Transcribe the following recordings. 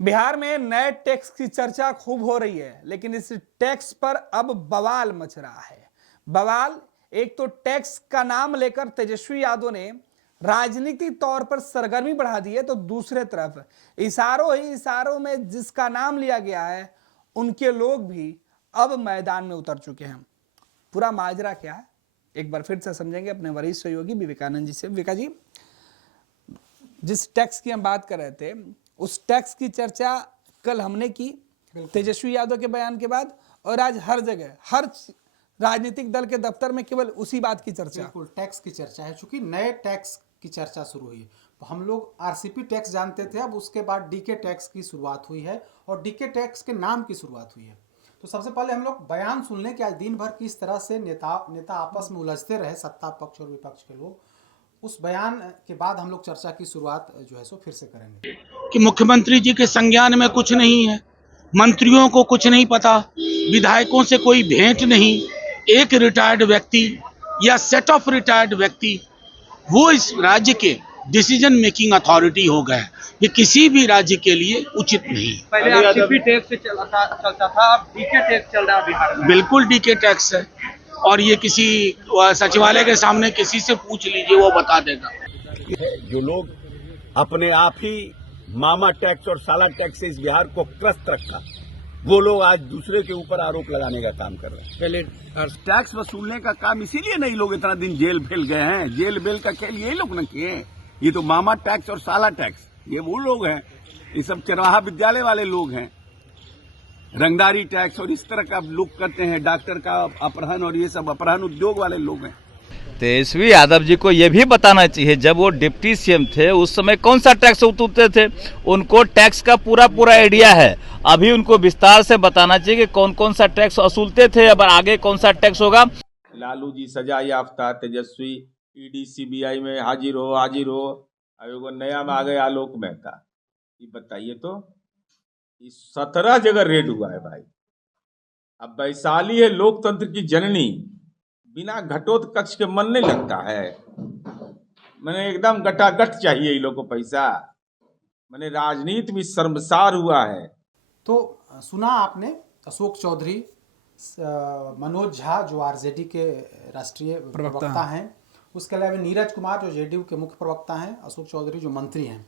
बिहार में नए टैक्स की चर्चा खूब हो रही है, लेकिन इस टैक्स पर अब बवाल मच रहा है। बवाल, एक तो टैक्स का नाम लेकर तेजस्वी यादव ने राजनीतिक तौर पर सरगर्मी बढ़ा दी है, तो दूसरे तरफ इशारों ही इशारों में जिसका नाम लिया गया है, उनके लोग भी अब मैदान में उतर चुके हैं। पूरा माजरा क्या है, एक बार फिर से समझेंगे अपने वरिष्ठ सहयोगी विवेकानंद जी से। विवेका जी, जिस टैक्स की हम बात कर रहे थे, उस टैक्स की चर्चा कल हमने की तेजस्वी यादव के बयान के बाद, और आज हर जगह हर राजनीतिक दल के दफ्तर में केवल उसी बात की चर्चा। बिल्कुल टैक्स की चर्चा है, चूंकि नए टैक्स की चर्चा शुरू हुई है। तो हम लोग आरसीपी टैक्स जानते थे, अब उसके बाद डीके टैक्स की शुरुआत हुई है और डीके टैक्स के नाम की शुरुआत हुई है। तो सबसे पहले हम लोग बयान सुन लें कि आज दिन भर किस तरह से नेता आपस में उलझते रहे, सत्ता पक्ष और विपक्ष के लोग। उस बयान के बाद हम लोग चर्चा की शुरुआत जो है सो फिर से करेंगे। कि मुख्यमंत्री जी के संज्ञान में कुछ नहीं है, मंत्रियों को कुछ नहीं पता, विधायकों से कोई भेंट नहीं, एक रिटायर्ड व्यक्ति या सेट ऑफ रिटायर्ड व्यक्ति वो इस राज्य के डिसीजन मेकिंग अथॉरिटी हो गए, ये किसी भी राज्य के लिए उचित नहीं। पहले आरसीपी टैक्स चलता था, अब डीके टैक्स चल रहा है बिहार में। बिल्कुल डीके टैक्स है, और ये किसी सचिवालय के सामने किसी से पूछ लीजिए, वो बता देगा। जो लोग अपने आप ही मामा टैक्स और साला टैक्स से इस बिहार को त्रस्त रखा, वो लोग आज दूसरे के ऊपर आरोप लगाने का काम कर रहे हैं। पहले टैक्स वसूलने का काम इसीलिए नहीं लोग इतना दिन जेल भेल गए हैं। जेल बेल का खेल यही लोग न किए। ये तो मामा टैक्स और साला टैक्स, ये वो लोग हैं, ये सब चरवाहा विद्यालय वाले लोग हैं। रंगदारी टैक्स और इस तरह का लोग करते हैं, डॉक्टर का अपहरण और ये सब अपहरण उद्योग वाले लोग हैं। तेजस्वी यादव जी को यह भी बताना चाहिए, जब वो डिप्टी सीएम थे उस समय कौन सा टैक्स उतरते थे, उनको टैक्स का पूरा आइडिया है। अभी उनको विस्तार से बताना चाहिए कि कौन कौन सा टैक्स वसूलते थे, अब आगे कौन सा टैक्स होगा। लालू जी सजा याफ्ता, तेजस्वी ईडी सीबीआई में हाजिर हो। अब एगो नया में आ गए आलोक मेहता। ये बताइए तो, 17 जगह रेड हुआ है भाई। अब वैशाली है लोकतंत्र की जननी, बिना घटोत्कच के मन नहीं लगता है। मैंने एकदम गटागट चाहिए ये लोग को पैसा। मैंने राजनीति में शर्मसार हुआ है। तो सुना आपने अशोक चौधरी, मनोज झा जो आरजेडी के राष्ट्रीय प्रवक्ता हैं, उसके अलावा नीरज कुमार जो जेडीयू के मुख्य प्रवक्ता हैं, अशोक चौधरी जो मंत्री हैं,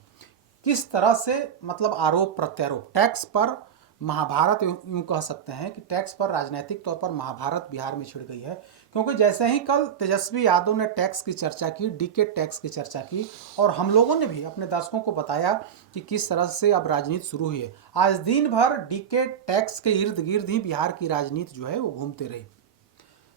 किस तरह से मतलब आरोप प्रत्यारोप टैक्स पर महाभारत यूँ कह सकते हैं कि टैक्स पर राजनीतिक तौर पर महाभारत बिहार में छिड़ गई है। क्योंकि जैसे ही कल तेजस्वी यादव ने टैक्स की चर्चा की, डीके टैक्स की चर्चा की, और हम लोगों ने भी अपने दर्शकों को बताया कि किस तरह से अब राजनीति शुरू हुई है। आज दिन भर डीके टैक्स के इर्द गिर्द ही बिहार की राजनीति जो है वो घूमते रही।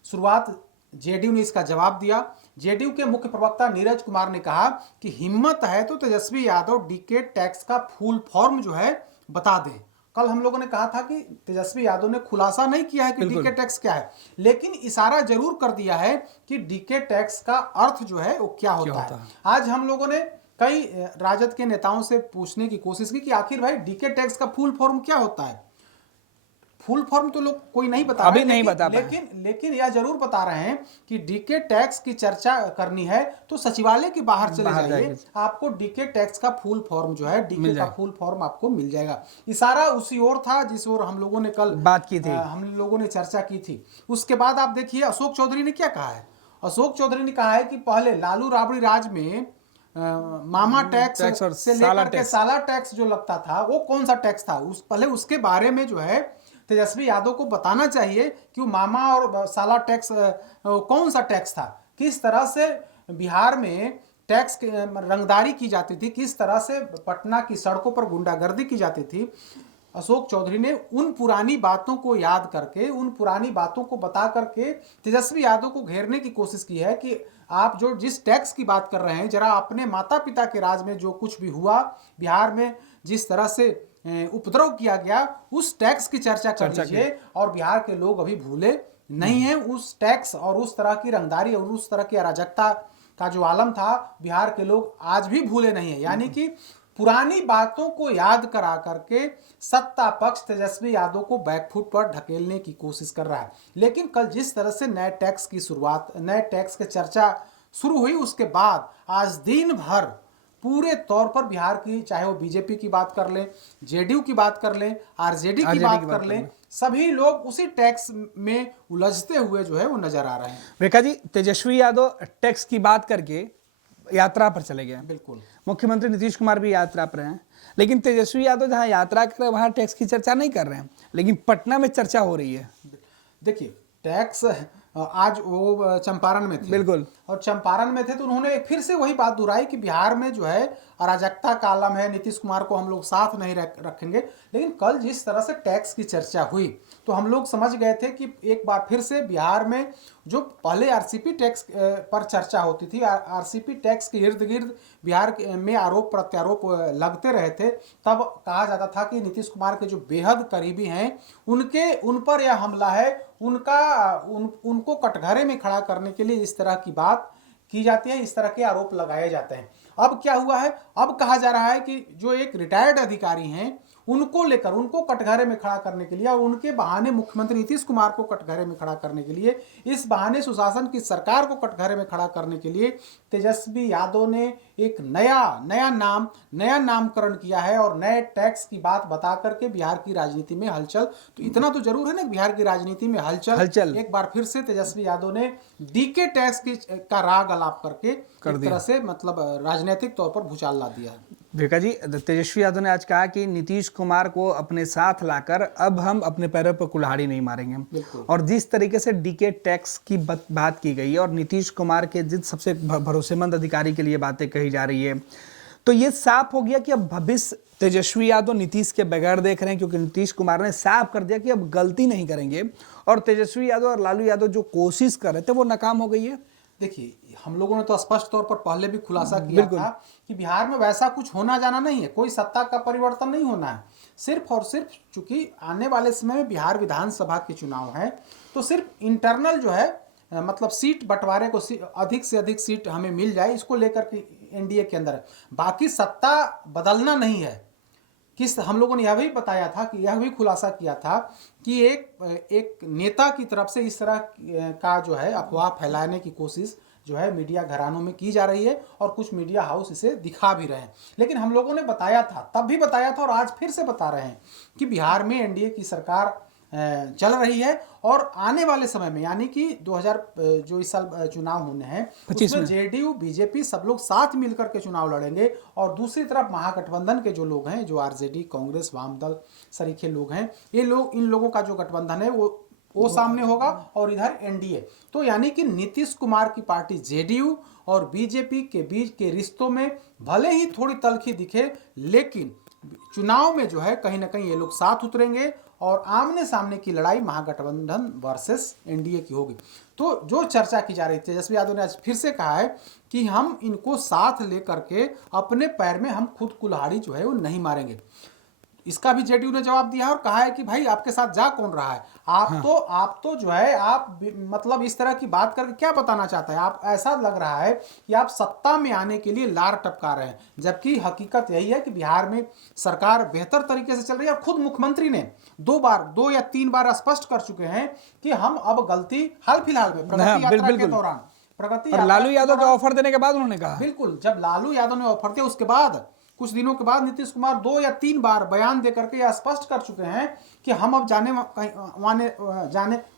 शुरुआत जेडीयू ने इसका जवाब दिया। जेडीयू के मुख्य प्रवक्ता नीरज कुमार ने कहा कि हिम्मत है तो तेजस्वी यादव डीके टैक्स का फुल फॉर्म जो है बता दें। कल हम लोगों ने कहा था कि तेजस्वी यादव ने खुलासा नहीं किया है कि डीके टैक्स क्या है, लेकिन इशारा जरूर कर दिया है कि डीके टैक्स का अर्थ जो है वो क्या होता है। आज हम लोगों ने कई राजद के नेताओं से पूछने की कोशिश की कि आखिर भाई डीके टैक्स का फुल फॉर्म क्या होता है। फुल फॉर्म तो लोग कोई नहीं बता अभी रहे, नहीं बता लेकिन यह जरूर बता रहे हैं कि डीके टैक्स की चर्चा करनी है तो सचिवालय के बाहर चले जाइए, आपको डीके टैक्स का फुल फॉर्म जो है, डीके का फुल फॉर्म आपको मिल जाएगा। इशारा उसी ओर था जिस ओर हम लोगों ने कल बात की थी, हम लोगों ने चर्चा की थी। उसके बाद आप देखिए अशोक चौधरी ने क्या कहा है। अशोक चौधरी ने कहा है कि पहले लालू राबड़ी राज में मामा टैक्स से लेकर के साला टैक्स जो लगता था वो कौन सा टैक्स था, पहले उसके बारे में जो है तेजस्वी यादव को बताना चाहिए कि वो मामा और साला टैक्स कौन सा टैक्स था, किस तरह से बिहार में टैक्स रंगदारी की जाती थी, किस तरह से पटना की सड़कों पर गुंडागर्दी की जाती थी। अशोक चौधरी ने उन पुरानी बातों को याद करके, उन पुरानी बातों को बता करके तेजस्वी यादव को घेरने की कोशिश की है कि आप जो जिस टैक्स की बात कर रहे हैं, जरा अपने माता पिता के राज में जो कुछ भी हुआ, बिहार में जिस तरह से उपद्रव किया गया, उस टैक्स की चर्चा कर लीजिए। और बिहार के लोग अभी भूले नहीं हैं उस टैक्स और उस तरह की रंगदारी और उस तरह की अराजकता का जो आलम था, बिहार के लोग आज भी भूले नहीं है। यानी कि पुरानी बातों को याद करा करके सत्ता पक्ष तेजस्वी यादव को बैकफुट पर ढकेलने की कोशिश कर रहा है। लेकिन कल जिस तरह से नए टैक्स की शुरुआत, नए टैक्स की चर्चा शुरू हुई, उसके बाद आज दिन भर पूरे तौर पर बिहार की, चाहे वो बीजेपी की बात कर लें, जेडीयू की बात कर लें, आरजेडी की बात कर लें, सभी लोग उसी टैक्स में उलझते हुए जो है वो नजर आ रहे हैं। रेखा जी, तेजस्वी यादव टैक्स की बात करके यात्रा पर चले गए। बिल्कुल, मुख्यमंत्री नीतीश कुमार भी यात्रा पर हैं, लेकिन तेजस्वी यादव जहां यात्रा कर रहे हैं वहां टैक्स की चर्चा नहीं कर रहे हैं, लेकिन पटना में चर्चा हो रही है। देखिए टैक्स आज वो चंपारण में थे, बिल्कुल, और चंपारण में थे तो उन्होंने फिर से वही बात दोहराई कि बिहार में जो है अराजकता का आलम है, नीतीश कुमार को हम लोग साथ नहीं रखेंगे। लेकिन कल जिस तरह से टैक्स की चर्चा हुई तो हम लोग समझ गए थे कि एक बार फिर से बिहार में जो पहले आरसीपी टैक्स पर चर्चा होती थी, आरसीपी टैक्स के इर्द गिर्द बिहार में आरोप प्रत्यारोप लगते रहे थे, तब कहा जाता था कि नीतीश कुमार के जो बेहद करीबी हैं उन पर यह हमला है, उनको कटघरे में खड़ा करने के लिए इस तरह की बात की जाती है, इस तरह के आरोप लगाए जाते हैं। अब क्या हुआ है, अब कहा जा रहा है कि जो एक रिटायर्ड अधिकारी हैं उनको लेकर, उनको कटघरे में खड़ा करने के लिए और उनके बहाने मुख्यमंत्री नीतीश कुमार को कटघरे में खड़ा करने के लिए, इस बहाने सुशासन की सरकार को कटघरे में खड़ा करने के लिए तेजस्वी यादव ने एक नया नामकरण किया है और नए टैक्स की बात बता करके बिहार की राजनीति में हलचल, तो इतना तो जरूर है ना, बिहार की राजनीति में हलचल एक बार फिर से तेजस्वी यादव ने डीके टैक्स का राग अलाप करके एक तरह से मतलब राजनीतिक तौर पर भूचाल ला दिया है। रेखा जी, तेजस्वी यादव ने आज कहा कि नीतीश कुमार को अपने साथ लाकर अब हम अपने पैरों पर कुल्हाड़ी नहीं मारेंगे, और जिस तरीके से डीके टैक्स की बात की गई है और नीतीश कुमार के जिन सबसे भरोसेमंद अधिकारी के लिए बातें कही जा रही है, तो ये साफ हो गया कि अब भविष्य तेजस्वी यादव नीतीश के बगैर देख रहे हैं, क्योंकि नीतीश कुमार ने साफ कर दिया कि अब गलती नहीं करेंगे, और तेजस्वी यादव और लालू यादव जो कोशिश कर रहे थे वो नाकाम हो गई है। देखिए, हम लोगों ने तो स्पष्ट तौर पर पहले भी खुलासा किया था कि बिहार में वैसा कुछ होना जाना नहीं है, कोई सत्ता का परिवर्तन नहीं होना है। सिर्फ और सिर्फ चूंकि आने वाले समय में बिहार विधानसभा के चुनाव है, तो सिर्फ इंटरनल जो है मतलब सीट बंटवारे को अधिक से अधिक सीट हमें मिल जाए, इसको लेकर के एनडीए के अंदर, बाकी सत्ता बदलना नहीं है। हम लोगों ने यह भी बताया था कि यह भी खुलासा किया था कि एक नेता की तरफ से इस तरह का जो है अफवाह फैलाने की कोशिश जो है मीडिया घरानों में की जा रही है, और कुछ मीडिया हाउस इसे दिखा भी रहे हैं। लेकिन हम लोगों ने बताया था, तब भी बताया था और आज फिर से बता रहे हैं कि बिहार में एनडीए की सरकार चल रही है, और आने वाले समय में यानी कि 2000 जो इस साल चुनाव होने हैं उसमें जेडीयू बीजेपी सब लोग साथ मिलकर के चुनाव लड़ेंगे, और दूसरी तरफ महागठबंधन के जो लोग हैं, जो आरजेडी, कांग्रेस, वाम दल सरीखे लोग हैं, ये लोग, इन लोगों का जो गठबंधन है वो सामने होगा, और इधर एनडीए। तो यानी कि नीतीश कुमार की पार्टी जेडीयू और बीजेपी के बीच के रिश्तों में भले ही थोड़ी तल्खी दिखे, लेकिन चुनाव में जो है कहीं ना कहीं ये लोग साथ उतरेंगे और आमने सामने की लड़ाई महागठबंधन वर्सेस एनडीए की होगी। तो जो चर्चा की जा रही थी, तेजस्वी यादव ने आज फिर से कहा है कि हम इनको साथ लेकर के अपने पैर में हम खुद कुल्हाड़ी जो है वो नहीं मारेंगे। इसका भी जेडीयू ने जवाब दिया और कहा है कि भाई आपके साथ जा कौन रहा है, आप तो जो है आप मतलब इस तरह की बात करके क्या बताना चाहता है, आप ऐसा लग रहा है कि आप सत्ता में आने के लिए लार टपका रहे हैं, जबकि हकीकत यही है कि बिहार में सरकार बेहतर तरीके से चल रही है। और खुद मुख्यमंत्री ने 2 या 3 बार स्पष्ट कर चुके हैं कि हम अब गलती हाल फिलहाल में प्रगति यात्रा के दौरान लालू यादव का ऑफर देने के बाद उन्होंने कहा, बिल्कुल, जब लालू यादव ने ऑफर दिया उसके बाद कुछ दिनों के बाद नीतीश कुमार 2 या 3 बार बयान दे करके यह स्पष्ट कर चुके हैं कि हम अब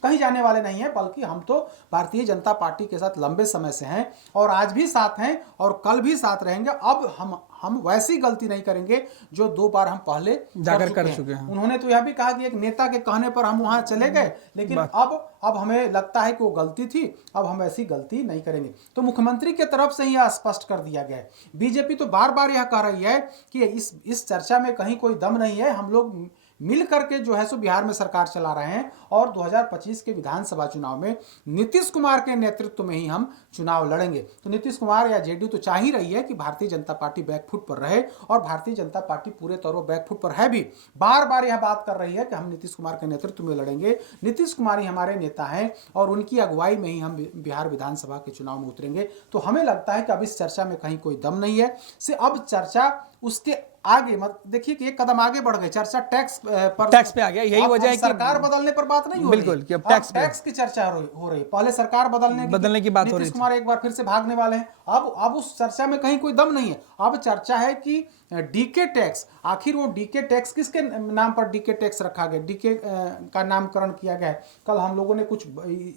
कहीं जाने वाले नहीं हैं, बल्कि हम तो भारतीय जनता पार्टी के साथ लंबे समय से हैं और आज भी साथ हैं और कल भी साथ रहेंगे। अब हम वैसी गलती नहीं करेंगे जो 2 बार हम पहले जाकर कर चुके हैं। उन्होंने तो यह भी कहा कि एक नेता के कहने पर हम वहां चले गए, लेकिन अब हमें लगता है कि वो गलती थी, अब हम ऐसी गलती नहीं करेंगे। तो मुख्यमंत्री के तरफ से ही यह स्पष्ट कर दिया गया है। बीजेपी तो बार बार यह कह रही है कि इस चर्चा में कहीं कोई दम नहीं है, हम लोग मिल करके जो है सो बिहार में सरकार चला रहे हैं और 2025 के विधानसभा चुनाव में नीतीश कुमार के नेतृत्व में ही हम चुनाव लड़ेंगे। तो नीतीश कुमार या जेडीयू तो चाह ही रही है कि भारतीय जनता पार्टी बैकफुट पर रहे, और भारतीय जनता पार्टी पूरे तौर पर बैकफुट पर है भी। बार बार यह बात कर रही है कि हम नीतीश कुमार के नेतृत्व में लड़ेंगे, नीतीश कुमार ही हमारे नेता हैं और उनकी अगुवाई में ही हम बिहार विधानसभा के चुनाव में उतरेंगे। तो हमें लगता है कि अब इस चर्चा में कहीं कोई दम नहीं है, से अब चर्चा उसके आगे मत देखिए कि एक कदम आगे बढ़ गए, चर्चा टैक्स पर, टैक्स पे आ गया। यही अब वजह है कि सरकार बदलने पर बात नहीं हो रही, बिल्कुल, कि अब टैक्स की चर्चा हो रही है। पहले सरकार बदलने की बात हो रही थी। नीतीश कुमार एक बार फिर से भागने वाले हैं। अब उस चर्चा में कहीं कोई दम नहीं है। अब चर्चा है कि डीके टैक्स, आखिर वो डीके टैक्स किसके नाम पर डीके टैक्स रखा गया, डीके का नामकरण किया गया है। कल हम लोगों ने कुछ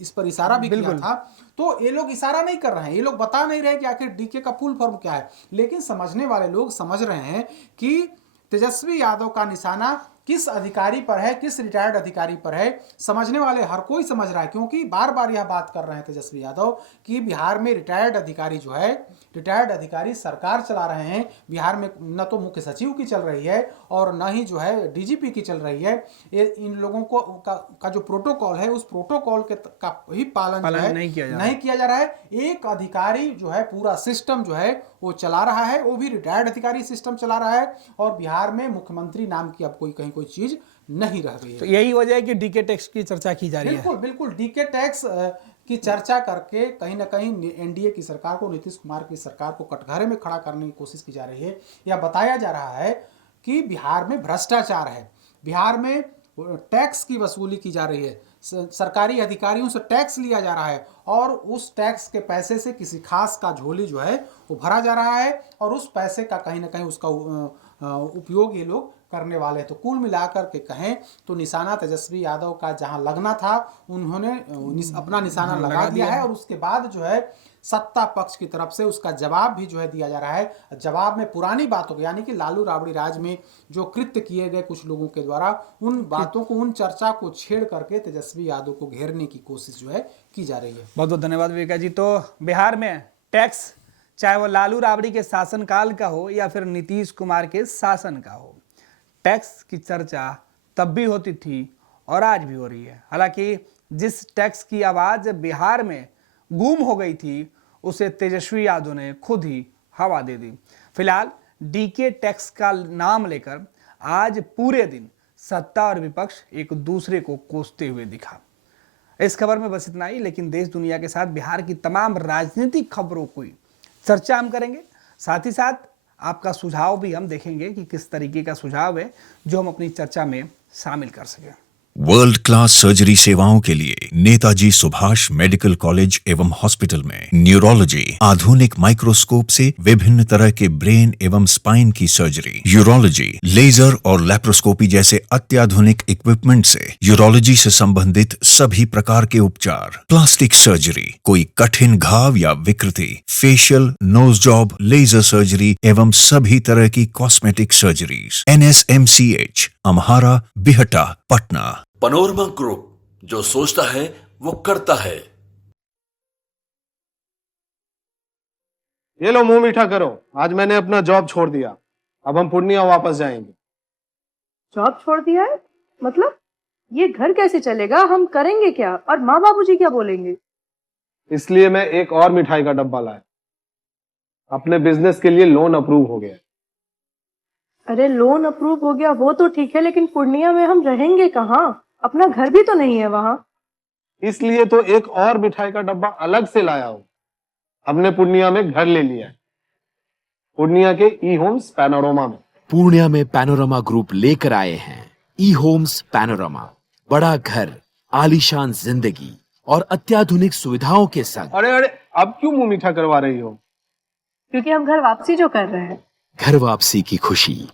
इस पर इशारा भी किया था। तो ये लोग इशारा नहीं कर रहे हैं, ये लोग बता नहीं रहे कि आखिर डीके का फुल फॉर्म क्या है, लेकिन समझने वाले लोग समझ रहे हैं कि तेजस्वी यादव का निशाना किस अधिकारी पर है, किस रिटायर्ड अधिकारी पर है। समझने वाले हर कोई समझ रहा है, क्योंकि बार बार यह बात कर रहे हैं तेजस्वी यादव कि बिहार में रिटायर्ड अधिकारी जो है, रिटायर्ड अधिकारी सरकार चला रहे हैं। बिहार में न तो मुख्य सचिव की चल रही है और न ही जो है डीजीपी की चल रही है। इन लोगों को का जो प्रोटोकॉल है, उस प्रोटोकॉल का ही पालन जो है नहीं किया जा रहा है। एक अधिकारी जो है पूरा सिस्टम जो है वो चला रहा है, वो भी रिटायर्ड अधिकारी सिस्टम चला रहा है, और बिहार में मुख्यमंत्री नाम की अब कोई चीज नहीं रह गई है। तो यही वजह है कि डीके टैक्स की चर्चा की जा रही है। बिल्कुल डीके टैक्स की चर्चा करके कहीं ना कहीं एनडीए की सरकार को, नीतीश कुमार की सरकार को कटघरे में खड़ा करने की कोशिश की जा रही है। या बताया जा रहा है कि बिहार में भ्रष्टाचार है, बिहार में टैक्स की वसूली की जा रही है, सरकारी अधिकारियों से टैक्स लिया जा रहा है, और उस टैक्स के पैसे से किसी खास का झोली जो है वो भरा जा रहा है, और उस पैसे का कहीं ना कहीं उसका उपयोग ये लोग करने वाले हैं। तो कुल मिलाकर के कहें तो निशाना तेजस्वी यादव का जहां लगना था, उन्होंने अपना निशाना लगा दिया है, और उसके बाद जो है सत्ता पक्ष की तरफ से उसका जवाब भी जो है दिया जा रहा है। जवाब में पुरानी बातों को, यानी कि लालू राबड़ी राज में जो कृत्य किए गए कुछ लोगों के द्वारा, उन बातों को, उन चर्चा को छेड़ करके तेजस्वी यादव को घेरने की कोशिश जो है की जा रही है। बहुत बहुत धन्यवाद विवेका जी। तो बिहार में टैक्स, चाहे वो लालू राबड़ी के शासनकाल का हो या फिर नीतीश कुमार के शासन का हो, टैक्स की चर्चा तब भी होती थी और आज भी हो रही है। हालांकि जिस टैक्स की आवाज़ बिहार में गुम हो गई थी, उसे तेजस्वी यादव ने खुद ही हवा दे दी। फिलहाल डीके टैक्स का नाम लेकर आज पूरे दिन सत्ता और विपक्ष एक दूसरे को कोसते हुए दिखा। इस खबर में बस इतना ही, लेकिन देश दुनिया के साथ बिहार की तमाम राजनीतिक खबरों की चर्चा हम करेंगे। साथ ही साथ आपका सुझाव भी हम देखेंगे कि किस तरीके का सुझाव है जो हम अपनी चर्चा में शामिल कर सकें। वर्ल्ड क्लास सर्जरी सेवाओं के लिए नेताजी सुभाष मेडिकल कॉलेज एवं हॉस्पिटल में न्यूरोलॉजी, आधुनिक माइक्रोस्कोप से विभिन्न तरह के ब्रेन एवं स्पाइन की सर्जरी, यूरोलॉजी, लेजर और लैप्रोस्कोपी जैसे अत्याधुनिक इक्विपमेंट से यूरोलॉजी से संबंधित सभी प्रकार के उपचार, प्लास्टिक सर्जरी, कोई कठिन घाव या विकृति, facial, nose job, laser surgery एवं सभी तरह की cosmetic surgeries. NSMCH, Amhara, Bihta, Patna. Panorama Group, जो सोचता है वो करता है। ये लो मुंह मीठा करो, आज मैंने अपना जॉब छोड़ दिया, अब हम पूर्णिया वापस जाएंगे। जॉब छोड़ दिया है? मतलब ये घर कैसे चलेगा, हम करेंगे क्या, और माँ बाबूजी क्या बोलेंगे? इसलिए मैं एक और मिठाई का डब्बा लाया, अपने बिजनेस के लिए लोन अप्रूव हो गया। अरे लोन अप्रूव हो गया वो तो ठीक है, लेकिन पूर्णिया में हम रहेंगे कहाँ? अपना घर भी तो नहीं है वहाँ। इसलिए तो एक और मिठाई का डब्बा अलग से लाया हूँ। हमने पूर्णिया में घर ले लिया है, पूर्णिया के ई होम्स पैनोरमा में। पूर्णिया में पैनोरमा ग्रुप लेकर आए हैं ई होम्स पैनोरमा। बड़ा घर, आलीशान जिंदगी और अत्याधुनिक सुविधाओं के संग। अरे अब क्यों मुंह मीठा करवा रही हो? क्योंकि हम घर वापसी जो कर रहे हैं। घर वापसी की खुशी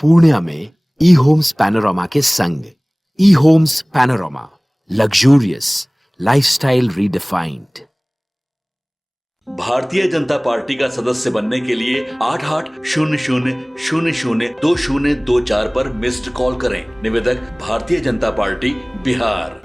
पूर्णिया में ई होम्स पैनोरमा के संग। E homes Panorama, luxurious lifestyle redefined. Bharatiya Janata party का सदस्य बनने के लिए 8800002024 पर मिस्ड कॉल करें। निवेदक भारतीय जनता पार्टी बिहार।